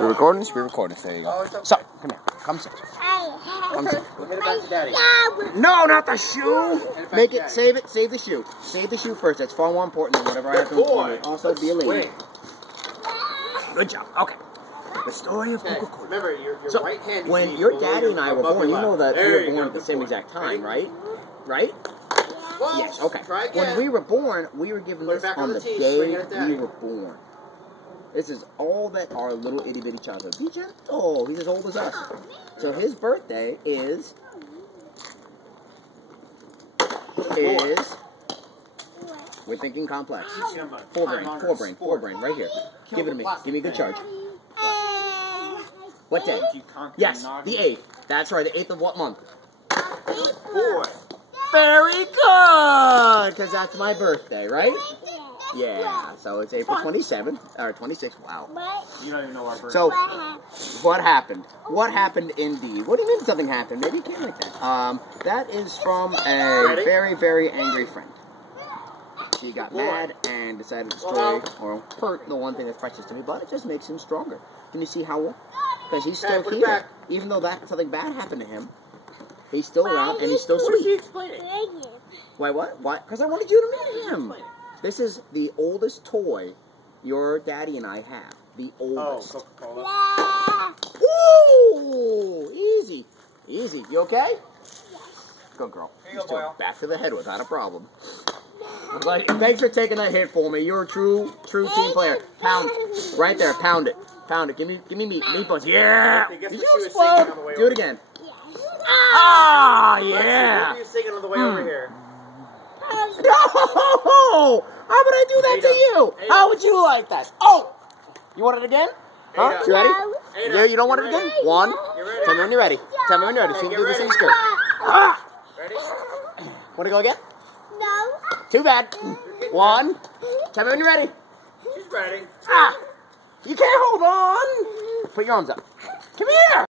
We're recording this? We're recording this. There you go. So, come here. Come sit. Come sit. We'll hit it back to Daddy. No, not the shoe! Make it, save it, save the shoe. Save the shoe first. That's far more important than whatever I have to do. Also, be a lady. Good job. Okay. The story of Coca-Cola. Remember, your right hand. When your daddy and I were born, you know that we were born at the same exact time, right? Right? Yes, okay. When we were born, we were given this on the day we were born. This is all that our little itty-bitty child is. Be gentle. He's as old as us. So his birthday is... We're thinking complex. Forebrain, right here. Give it to me. Give me a good charge. What day? Yes, the 8th. That's right, the 8th of what month? Very good! Because that's my birthday, right? Yeah, so it's April 27th, or 26th, wow. You don't even know our birthday. So, what happened? What happened indeed? What do you mean something happened? Maybe you can't like that. That is from a very, very angry friend. She got mad and decided to destroy or hurt the one thing that's precious to me, but it just makes him stronger. Can you see how? Because he's still here. Even though something bad happened to him, he's still around and he's still sweet. What is he explaining? Why, what? Why? Because I wanted you to meet him. This is the oldest toy your daddy and I have. The oldest. Oh, Coca-Cola. Ooh! Easy. Easy. You okay? Good girl. Here you go, boy. Back to the head without a problem. But thanks for taking that hit for me. You're a true team player. Pound. Right there. Pound it. Pound it. Give me meat. Meat buns. Yeah! Did you explode? Do it again. Ah, yeah! What are you singing on the way over here? No! How would I do that to you? How would you like that? Oh! You want it again? Huh? You ready? Yeah, you don't want it again? One. Tell me when you're ready. Tell me when you're ready. So you can do this in skirt. Ready? Want to go again? No. Too bad. One. Tell me when you're ready. She's ready. Ah! You can't hold on. Put your arms up. Come here.